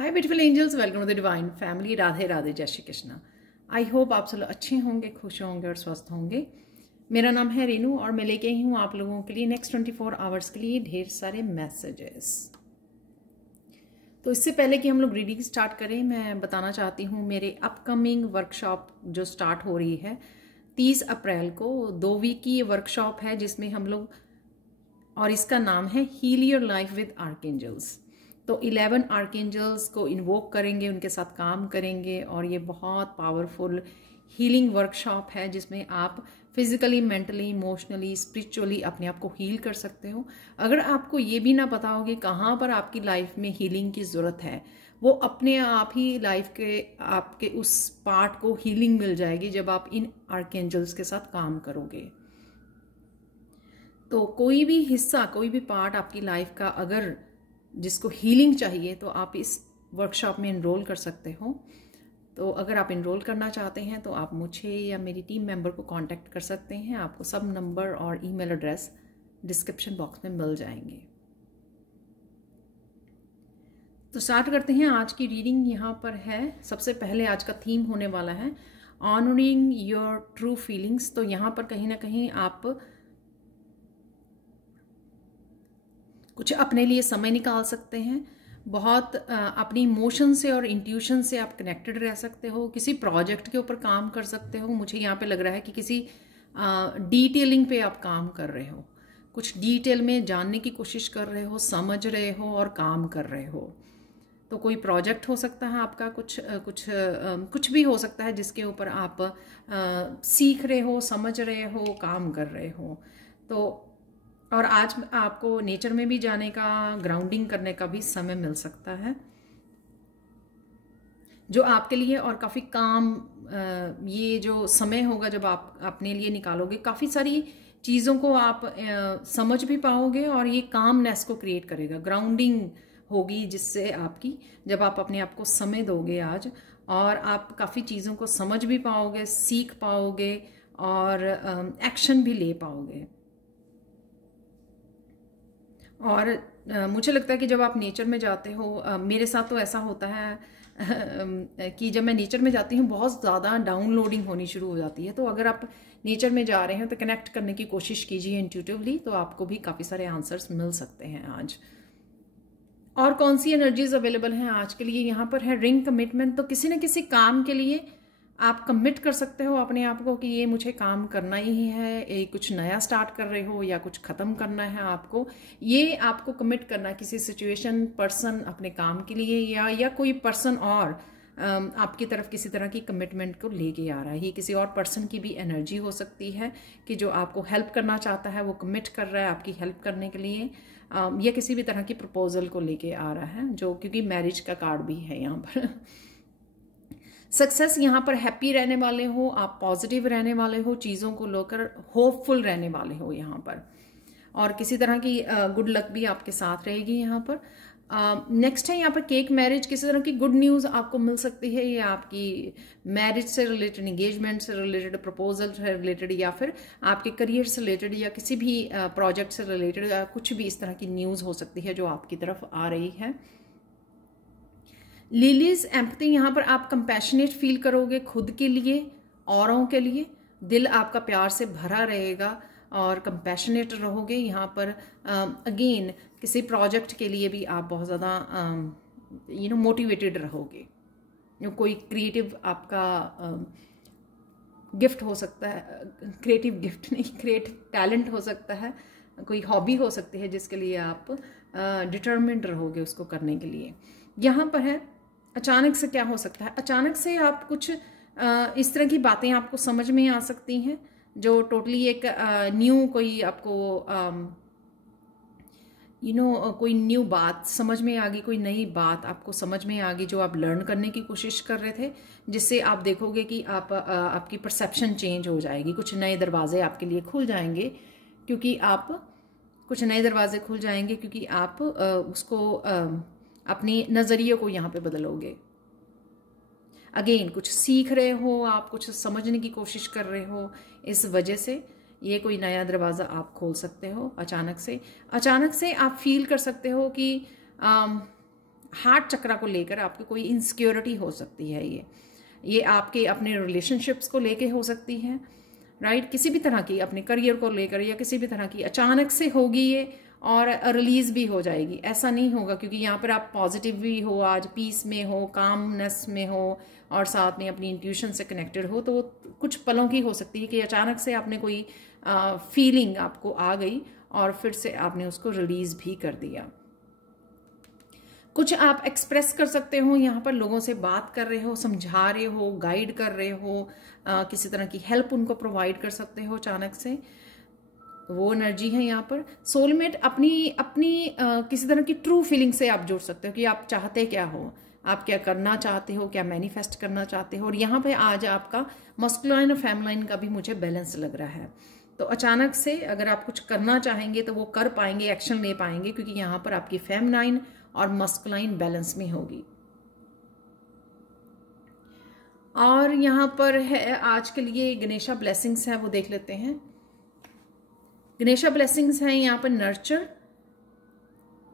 Hi beautiful angels, welcome to the divine family. Radhe Radhe, जय Shri Krishna. I hope आप सब अच्छे होंगे, खुश होंगे और स्वस्थ होंगे। मेरा नाम है रेनू और मैं लेके आई हूँ आप लोगों के लिए नेक्स्ट 24 आवर्स के लिए ढेर सारे मैसेजेस। तो इससे पहले कि हम लोग रीडिंग स्टार्ट करें, मैं बताना चाहती हूँ मेरे अपकमिंग वर्कशॉप जो स्टार्ट हो रही है 30 अप्रैल को। 2 वीक की ये वर्कशॉप है जिसमें हम लोग, और इसका नाम है heal your life with archangels. तो 11 आर्कएंजल्स को इन्वोक करेंगे, उनके साथ काम करेंगे और ये बहुत पावरफुल हीलिंग वर्कशॉप है जिसमें आप फिजिकली, मेंटली, इमोशनली, स्पिरिचुअली अपने आप को हील कर सकते हो। अगर आपको ये भी ना पता हो कि कहाँ पर आपकी लाइफ में हीलिंग की ज़रूरत है, वो अपने आप ही लाइफ के आपके उस पार्ट को हीलिंग मिल जाएगी जब आप इन आर्कएंजल्स के साथ काम करोगे। तो कोई भी हिस्सा, कोई भी पार्ट आपकी लाइफ का अगर जिसको हीलिंग चाहिए तो आप इस वर्कशॉप में इनरोल कर सकते हो। तो अगर आप इनरोल करना चाहते हैं तो आप मुझे या मेरी टीम मेंबर को कांटेक्ट कर सकते हैं। आपको सब नंबर और ईमेल एड्रेस डिस्क्रिप्शन बॉक्स में मिल जाएंगे। तो स्टार्ट करते हैं आज की रीडिंग। यहाँ पर है, सबसे पहले आज का थीम होने वाला है ऑनरिंग योर ट्रू फीलिंग्स। तो यहाँ पर कहीं ना कहीं आप कुछ अपने लिए समय निकाल सकते हैं। बहुत अपनी इमोशन से और इंट्यूशन से आप कनेक्टेड रह सकते हो। किसी प्रोजेक्ट के ऊपर काम कर सकते हो। मुझे यहाँ पे लग रहा है कि किसी डिटेलिंग पे आप काम कर रहे हो, कुछ डिटेल में जानने की कोशिश कर रहे हो, समझ रहे हो और काम कर रहे हो। तो कोई प्रोजेक्ट हो सकता है आपका, कुछ भी हो सकता है जिसके ऊपर आप सीख रहे हो, समझ रहे हो, काम कर रहे हो। तो और आज आपको नेचर में भी जाने का, ग्राउंडिंग करने का भी समय मिल सकता है जो आपके लिए, और काफ़ी काम ये जो समय होगा जब आप अपने लिए निकालोगे, काफ़ी सारी चीज़ों को आप समझ भी पाओगे और ये कामनेस को क्रिएट करेगा। ग्राउंडिंग होगी जिससे आपकी, जब आप अपने आप को समय दोगे आज, और आप काफ़ी चीज़ों को समझ भी पाओगे, सीख पाओगे और एक्शन भी ले पाओगे। और मुझे लगता है कि जब आप नेचर में जाते हो, मेरे साथ तो ऐसा होता है कि जब मैं नेचर में जाती हूँ बहुत ज़्यादा डाउनलोडिंग होनी शुरू हो जाती है। तो अगर आप नेचर में जा रहे हो तो कनेक्ट करने की कोशिश कीजिए इंट्यूटिवली, तो आपको भी काफ़ी सारे आंसर्स मिल सकते हैं आज। और कौन सी एनर्जीज अवेलेबल हैं आज के लिए? यहाँ पर है रिंग कमिटमेंट। तो किसी न किसी काम के लिए आप कमिट कर सकते हो अपने आप को कि ये मुझे काम करना ही है। ये कुछ नया स्टार्ट कर रहे हो या कुछ ख़त्म करना है आपको, ये आपको कमिट करना किसी सिचुएशन, पर्सन, अपने काम के लिए, या कोई पर्सन और आपकी तरफ किसी तरह की कमिटमेंट को लेके आ रहा है। ये किसी और पर्सन की भी एनर्जी हो सकती है कि जो आपको हेल्प करना चाहता है, वो कमिट कर रहा है आपकी हेल्प करने के लिए, या किसी भी तरह की प्रपोजल को लेके आ रहा है, जो क्योंकि मैरिज का कार्ड भी है यहाँ पर। सक्सेस, यहाँ पर हैप्पी रहने वाले हो आप, पॉजिटिव रहने वाले हो, चीज़ों को लेकर होपफुल रहने वाले हो यहाँ पर, और किसी तरह की गुड लक भी आपके साथ रहेगी यहाँ पर। नेक्स्ट है यहाँ पर केक मैरिज। किसी तरह की गुड न्यूज़ आपको मिल सकती है, या आपकी मैरिज से रिलेटेड, एंगेजमेंट से रिलेटेड, प्रपोजल से रिलेटेड, या फिर आपके करियर से रिलेटेड, या किसी भी प्रोजेक्ट से रिलेटेड, या कुछ भी इस तरह की न्यूज़ हो सकती है जो आपकी तरफ आ रही है। लिलीज एम्पैथी, यहाँ पर आप कंपैशनेट फील करोगे खुद के लिए, औरों के लिए। दिल आपका प्यार से भरा रहेगा और कंपैशनेट रहोगे यहाँ पर। अगेन किसी प्रोजेक्ट के लिए भी आप बहुत ज़्यादा मोटिवेटेड रहोगे। कोई क्रिएटिव आपका गिफ्ट हो सकता है, क्रिएटिव गिफ्ट नहीं, क्रिएटिव टैलेंट हो सकता है, कोई हॉबी हो सकती है जिसके लिए आप डिटर्मिन्ड रहोगे उसको करने के लिए। यहाँ पर है अचानक से क्या हो सकता है? अचानक से आप कुछ इस तरह की बातें आपको समझ में आ सकती हैं जो टोटली एक न्यू, कोई आपको कोई न्यू बात समझ में आ गई, कोई नई बात आपको समझ में आ गई जो आप लर्न करने की कोशिश कर रहे थे, जिससे आप देखोगे कि आपकी परसेप्शन चेंज हो जाएगी। कुछ नए दरवाजे आपके लिए खुल जाएंगे क्योंकि आप उसको अपनी नज़रिए को यहाँ पे बदलोगे। अगेन कुछ सीख रहे हो आप, कुछ समझने की कोशिश कर रहे हो, इस वजह से ये कोई नया दरवाज़ा आप खोल सकते हो। अचानक से आप फील कर सकते हो कि हार्ट चक्रा को लेकर आपकी कोई इनसिक्योरिटी हो सकती है। ये आपके अपने रिलेशनशिप्स को लेके हो सकती है, राइट। किसी भी तरह की अपने करियर को लेकर या किसी भी तरह की अचानक से होगी ये, और रिलीज भी हो जाएगी। ऐसा नहीं होगा, क्योंकि यहाँ पर आप पॉजिटिव भी हो, आज पीस में हो, कामनेस में हो, और साथ में अपनी इंट्यूशन से कनेक्टेड हो। तो वो कुछ पलों की हो सकती है कि अचानक से आपने कोई फीलिंग आपको आ गई और फिर से आपने उसको रिलीज भी कर दिया। कुछ आप एक्सप्रेस कर सकते हो, यहाँ पर लोगों से बात कर रहे हो, समझा रहे हो, गाइड कर रहे हो, किसी तरह की हेल्प उनको प्रोवाइड कर सकते हो अचानक से, वो एनर्जी है यहाँ पर। सोलमेट अपनी किसी तरह की ट्रू फीलिंग से आप जुड़ सकते हो कि आप चाहते क्या हो, आप क्या करना चाहते हो, क्या मैनिफेस्ट करना चाहते हो। और यहाँ पे आज आपका मस्कुलाइन और फेमलाइन का भी मुझे बैलेंस लग रहा है। तो अचानक से अगर आप कुछ करना चाहेंगे तो वो कर पाएंगे, एक्शन ले पाएंगे, क्योंकि यहाँ पर आपकी फेमनाइन और मस्कुलाइन बैलेंस में होगी। और यहाँ पर है आज के लिए गणेशा ब्लेसिंग्स है, वो देख लेते हैं। गणेशा ब्लेसिंग्स हैं यहाँ पर नर्चर।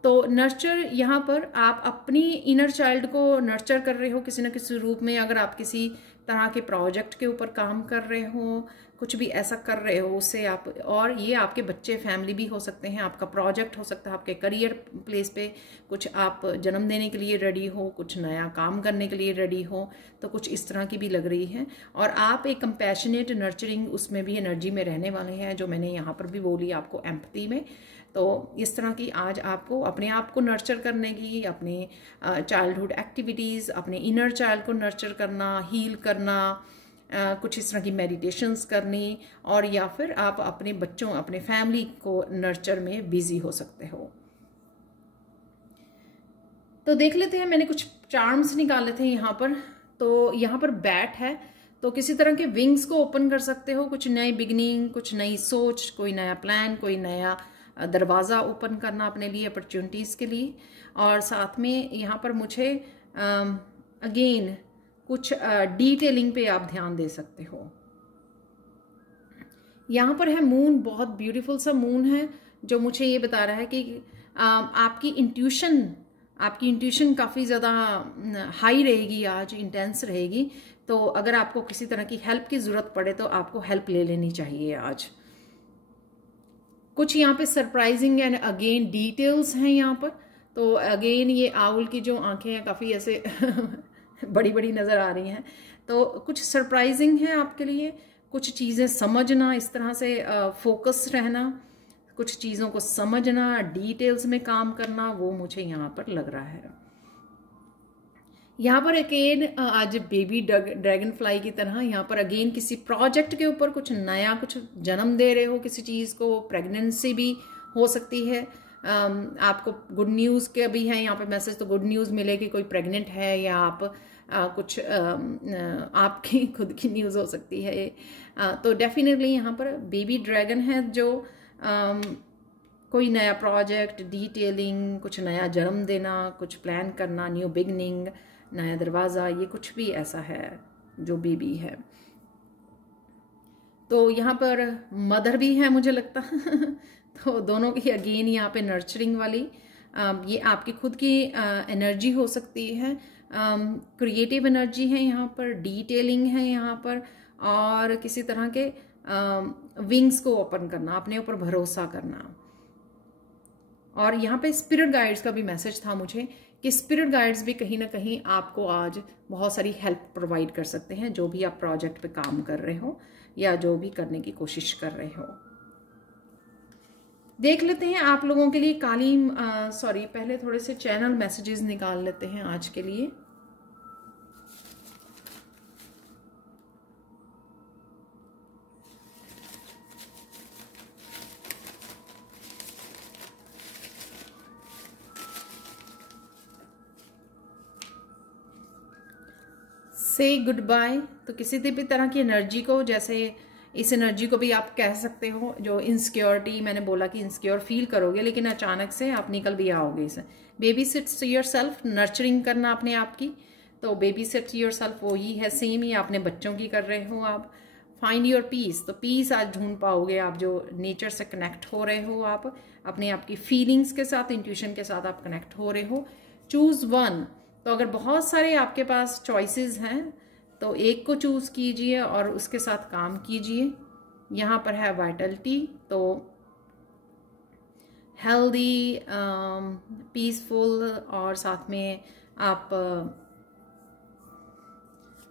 तो नर्चर यहाँ पर आप अपनी इनर चाइल्ड को नर्चर कर रहे हो किसी न किसी रूप में। अगर आप किसी तरह के प्रोजेक्ट के ऊपर काम कर रहे हो, कुछ भी ऐसा कर रहे हो उससे आप, और ये आपके बच्चे, फैमिली भी हो सकते हैं, आपका प्रोजेक्ट हो सकता है, आपके करियर प्लेस पे कुछ आप जन्म देने के लिए रेडी हो, कुछ नया काम करने के लिए रेडी हो, तो कुछ इस तरह की भी लग रही है। और आप एक कंपैशनेट नर्चरिंग उसमें भी एनर्जी में रहने वाले हैं, जो मैंने यहाँ पर भी बोली आपको एम्पैथी में। तो इस तरह की आज आपको अपने आप को नर्चर करने की, अपने चाइल्डहुड एक्टिविटीज़, अपने इनर चाइल्ड को नर्चर करना, हील करना, कुछ इस तरह की मेडिटेशंस करनी, और या फिर आप अपने बच्चों, अपने फैमिली को नर्चर में बिजी हो सकते हो। तो देख लेते हैं, मैंने कुछ चार्म्स निकाले थे यहाँ पर। तो यहाँ पर बैट है, तो किसी तरह के विंग्स को ओपन कर सकते हो, कुछ नई बिगनिंग, कुछ नई सोच, कोई नया प्लान, कोई नया दरवाज़ा ओपन करना अपने लिए, अपॉर्चुनिटीज़ के लिए। और साथ में यहाँ पर मुझे अगेन कुछ डिटेलिंग पे आप ध्यान दे सकते हो। यहाँ पर है मून, बहुत ब्यूटीफुल सा मून है, जो मुझे ये बता रहा है कि आपकी इंट्यूशन काफ़ी ज़्यादा हाई रहेगी आज, इंटेंस रहेगी। तो अगर आपको किसी तरह की हेल्प की ज़रूरत पड़े तो आपको हेल्प ले लेनी चाहिए आज। कुछ यहाँ पे सरप्राइजिंग एंड अगेन डिटेल्स हैं यहाँ पर। तो अगेन ये आउल की जो आंखें हैं काफ़ी ऐसे बड़ी बड़ी नज़र आ रही हैं। तो कुछ सरप्राइजिंग है आपके लिए, कुछ चीज़ें समझना, इस तरह से फोकस रहना, कुछ चीज़ों को समझना, डिटेल्स में काम करना, वो मुझे यहाँ पर लग रहा है। यहाँ पर अगेन आज बेबी ड्रैगन फ्लाई की तरह यहाँ पर अगेन किसी प्रोजेक्ट के ऊपर कुछ नया, कुछ जन्म दे रहे हो किसी चीज़ को। प्रेगनेंसी भी हो सकती है, आपको गुड न्यूज़ के भी है यहाँ पे मैसेज, तो गुड न्यूज़ मिलेगी, कोई प्रेग्नेंट है, या आप कुछ आपकी खुद की न्यूज़ हो सकती है। तो डेफिनेटली यहाँ पर बेबी ड्रैगन है, जो कोई नया प्रोजेक्ट, डिटेलिंग, कुछ नया जन्म देना, कुछ प्लान करना, न्यू बिगनिंग, नया दरवाज़ा, ये कुछ भी ऐसा है जो बेबी है। तो यहाँ पर मदर भी है मुझे लगता तो दोनों की अगेन यहाँ पे नर्चरिंग वाली, ये आपकी खुद की एनर्जी हो सकती है, क्रिएटिव एनर्जी है यहाँ पर, डिटेलिंग है यहाँ पर, और किसी तरह के विंग्स को ओपन करना, अपने ऊपर भरोसा करना। और यहाँ पे स्पिरिट गाइड्स का भी मैसेज था मुझे कि स्पिरिट गाइड्स भी कहीं ना कहीं आपको आज बहुत सारी हेल्प प्रोवाइड कर सकते हैं, जो भी आप प्रोजेक्ट पे काम कर रहे हो या जो भी करने की कोशिश कर रहे हो। देख लेते हैं आप लोगों के लिए पहले थोड़े से चैनल मैसेजेस निकाल लेते हैं आज के लिए। से गुड बाय। तो किसी भी तरह की एनर्जी को, जैसे इस एनर्जी को भी आप कह सकते हो, जो इनसिक्योरिटी, मैंने बोला कि इनसिक्योर फील करोगे लेकिन अचानक से आप निकल भी आओगे इसे। Baby sits your self, nurturing करना अपने आप की। तो बेबी सिट्स योर सेल्फ वही है, सेम ही अपने बच्चों की कर रहे हो आप। फाइंड योर पीस, तो पीस आज ढूंढ पाओगे आप, जो नेचर से कनेक्ट हो रहे हो, आप अपने आप की फीलिंग्स के साथ, इंट्यूशन के साथ आप कनेक्ट हो रहे हो। Choose one. तो अगर बहुत सारे आपके पास चॉइसेस हैं तो एक को चूज़ कीजिए और उसके साथ काम कीजिए। यहाँ पर है वाइटलिटी, तो हेल्दी, पीसफुल और साथ में आप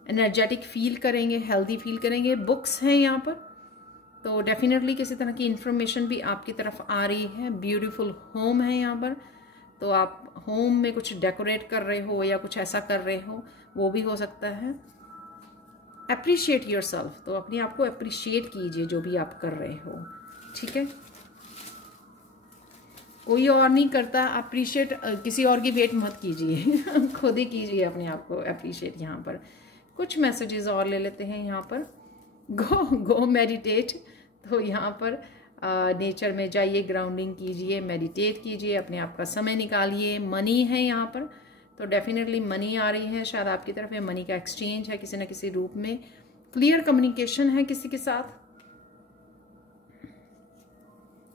एनर्जेटिक फील करेंगे, हेल्दी फील करेंगे। बुक्स हैं यहाँ पर, तो डेफिनेटली किसी तरह की इंफॉर्मेशन भी आपकी तरफ आ रही है। ब्यूटीफुल होम है यहाँ पर, तो आप होम में कुछ डेकोरेट कर रहे हो या कुछ ऐसा कर रहे हो, वो भी हो सकता है। अप्रिशिएट योरसेल्फ, तो अपने आप को अप्रिशिएट कीजिए जो भी आप कर रहे हो, ठीक है। कोई और नहीं करता अप्रिशिएट, किसी और की वेट मत कीजिए खुद ही कीजिए अपने आप को अप्रिशिएट। यहाँ पर कुछ मैसेजेस और ले लेते हैं। यहाँ पर गो मेडिटेट, तो यहाँ पर नेचर में जाइए, ग्राउंडिंग कीजिए, मेडिटेट कीजिए, अपने आप का समय निकालिए। मनी है यहाँ पर, तो डेफिनेटली मनी आ रही है शायद आपकी तरफ, या मनी का एक्सचेंज है किसी न किसी रूप में। क्लियर कम्युनिकेशन है किसी के साथ।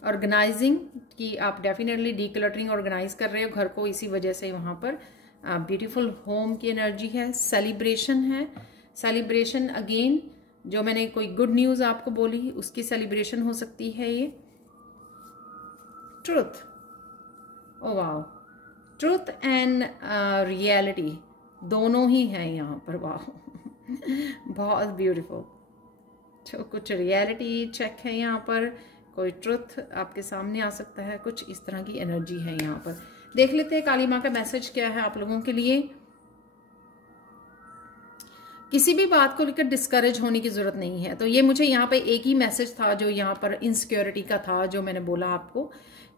ऑर्गेनाइजिंग कि आप डेफिनेटली डीक्लटरिंग ऑर्गेनाइज कर रहे हो घर को, इसी वजह से वहाँ पर ब्यूटीफुल होम की एनर्जी है। सेलिब्रेशन है, सेलिब्रेशन अगेन, जो मैंने कोई गुड न्यूज़ आपको बोली उसकी सेलिब्रेशन हो सकती है ये। Truth, oh wow, truth and reality दोनों ही हैं यहाँ पर, वाओ बहुत ब्यूटीफुल। तो कुछ रियलिटी चेक है यहाँ पर, कोई ट्रुथ आपके सामने आ सकता है, कुछ इस तरह की एनर्जी है यहाँ पर। देख लेते हैं काली माँ का मैसेज क्या है आप लोगों के लिए। किसी भी बात को लेकर डिस्करेज होने की जरूरत नहीं है। तो ये मुझे यहाँ पे एक ही मैसेज था जो यहाँ पर इनसिक्योरिटी का था, जो मैंने बोला आपको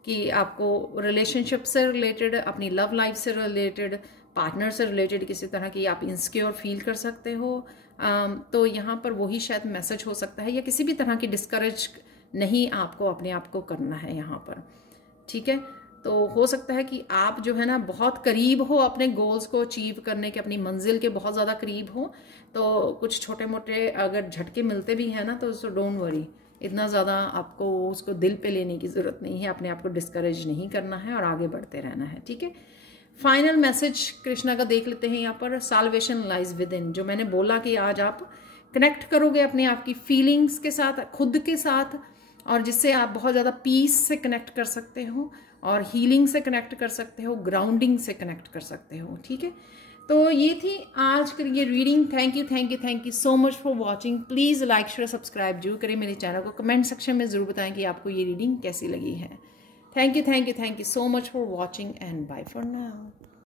कि आपको रिलेशनशिप से रिलेटेड, अपनी लव लाइफ से रिलेटेड, पार्टनर से रिलेटेड किसी तरह की आप इनसिक्योर फील कर सकते हो। तो यहाँ पर वही शायद मैसेज हो सकता है, या किसी भी तरह की डिस्करेज नहीं आपको अपने आप को करना है यहाँ पर, ठीक है। तो हो सकता है कि आप जो है ना बहुत करीब हो अपने गोल्स को अचीव करने के, अपनी मंजिल के बहुत ज़्यादा करीब हो। तो कुछ छोटे मोटे अगर झटके मिलते भी हैं ना, तो डोंट वरी, इतना ज़्यादा आपको उसको दिल पे लेने की ज़रूरत नहीं है। अपने आप को डिस्करेज नहीं करना है और आगे बढ़ते रहना है, ठीक है। फाइनल मैसेज कृष्णा का देख लेते हैं यहाँ पर। साल्वेशन लाइज विद इन, जो मैंने बोला कि आज आप कनेक्ट करोगे अपने आप की फीलिंग्स के साथ, खुद के साथ, और जिससे आप बहुत ज़्यादा पीस से कनेक्ट कर सकते हो और हीलिंग से कनेक्ट कर सकते हो, ग्राउंडिंग से कनेक्ट कर सकते हो, ठीक है। तो ये थी आज की ये reading. Thank you so much for watching. Please like share subscribe जरूर करें मेरे चैनल को। कमेंट सेक्शन में ज़रूर बताएं कि आपको ये रीडिंग कैसी लगी है। Thank you so much for watching and bye for now.